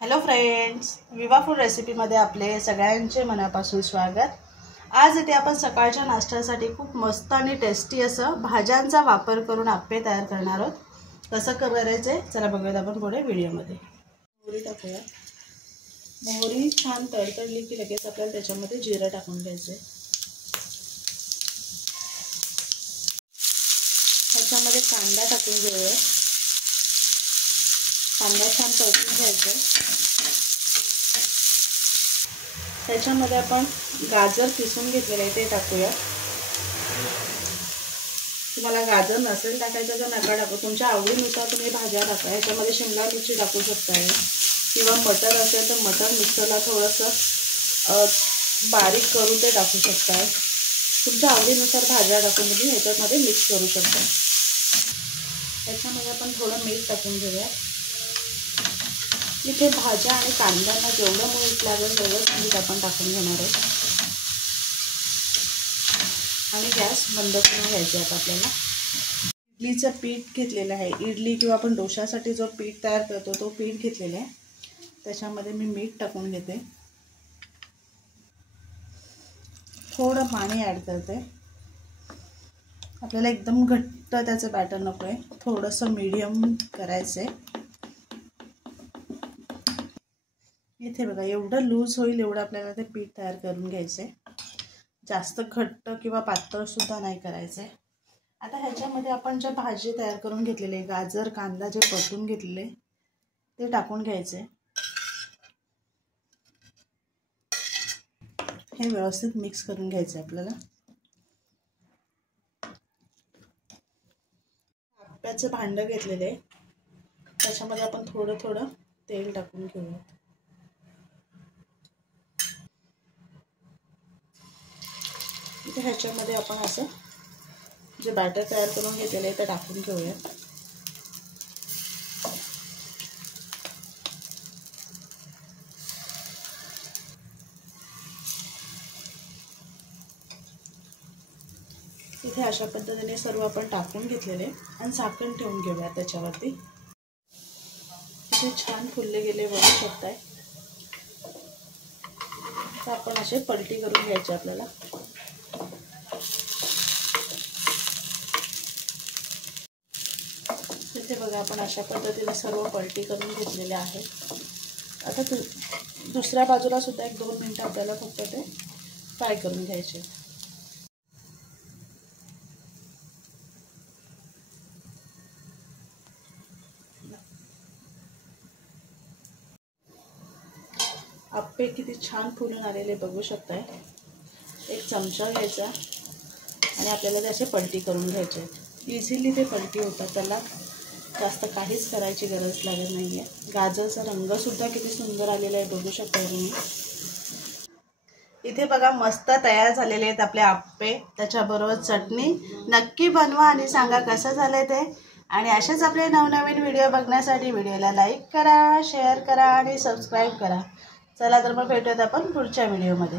Hello friends, विवा food रेसिपीमध्ये आपले सगळ्यांचे मनापासून स्वागत। आज इथे आपण सकाळच्या नाश्त्यासाठी खूप मस्त आणि टेस्टी असं भाज्यांचा वापर करून आप्पे तयार करणार आहोत। कसं करायचे चला बघूयात आपण पुढे व्हिडिओमध्ये। मोहरी टाकूया। मोहरी छान तडतडली की लगेच आपल्याला त्याच्यामध्ये जिरं टाकून घ्यायचे। त्याच्यामध्ये कांदा टाकून घेऊया। कांदा छान तळून घ्यायचा। त्याच्यामध्ये आपण गाजर किसून घेतलेले आहे ते टाकूया। तुम्हाला गाजर नसेल टाकायचं तर नका टाकू, तुमच्या आवडीनुसार तुम्ही भाज्या टाका। याच्यामध्ये शिमला मिरची टाकू शकता किंवा मटर असेल तर मटर मिक्सरला थोडंसं बारीक करून ते टाकू शकता। तुमच्या आवडीनुसार भाज्या टाकून तुम्ही याच्यामध्ये मिक्स करू शकता। त्याच्यामध्ये आपण थोडं मीठ टाकून घेऊया। इथे भाज्या आणि कांद्यांना जेवढं मीठ लागेल तेवढंच मीठ आपण टाकून घेणार आहोत आणि गॅस बंद करून घ्यायचे आता आपल्याला। इडलीचं पीठ घेतलेलं आहे, इडली किंवा आपण डोशासाठी जो पीठ तयार करतो तो पीठ घेतलेला आहे। त्याच्यामध्ये मी मीठ टाकून घेते, थोडं पाणी ॲड करते। आपल्याला एकदम घट्ट त्याचं बॅटर नको आहे, थोडंसं मीडियम करायचं आहे। इथे बघा एवढं लूज होईल एवढं आपल्याला ते पीठ तयार करून घ्यायचं आहे। जास्त घट्ट किंवा पातळ सुद्धा नाही करायचं आहे। आता ह्याच्यामध्ये आपण जे भाजी तयार करून घेतलेले गाजर कांदा जे परतून घेतलेले ते टाकून घ्यायचे। हे व्यवस्थित मिक्स करून घ्यायचे आपल्याला। आप्याचं भांडं घेतलेलं आहे, त्याच्यामध्ये आपण थोडं थोडं तेल टाकून घेऊया। इथे ह्याच्यामध्ये आपण असं जे बॅटर तयार करून घेतलेलं आहे ते टाकून घेऊया। इथे अशा पद्धतीने सर्व आपण टाकून घेतलेले आणि झाकण ठेवून घेऊया त्याच्यावरती। इथे छान फुलले गेले बघू शकताय। तर आपण असे पलटी करून घ्यायचे आपल्याला। इथे बघा आपण अशा पद्धतीने सर्व पलटी करून घेतलेले आहे। आता दुसऱ्या बाजूला सुद्धा 1-2 मिनिटं आपल्याला फक्त ते फ्राय करून घ्यायचे। आप्पे किती छान फुलून आलेले बघू शकताय। एक चमचा घ्यायचा आणि आपल्याला त्याचे पलटी करून घ्यायचे। इझिली ते पलटी होतात, त्याला जास्त काहीच करायची गरज लागत नाही आहे। गाजरचा रंगसुद्धा किती सुंदर आलेला आहे बघू शकता तुम्ही। इथे बघा मस्त तयार झालेले आहेत आपले आप्पे, त्याच्याबरोबर चटणी। नक्की बनवा आणि सांगा कसं झालंय ते। आणि असेच आपले नवनवीन व्हिडिओ बघण्यासाठी व्हिडिओला लाईक करा, शेअर करा आणि सबस्क्राईब करा। चला तर मग भेटूयात आपण पुढच्या व्हिडिओमध्ये।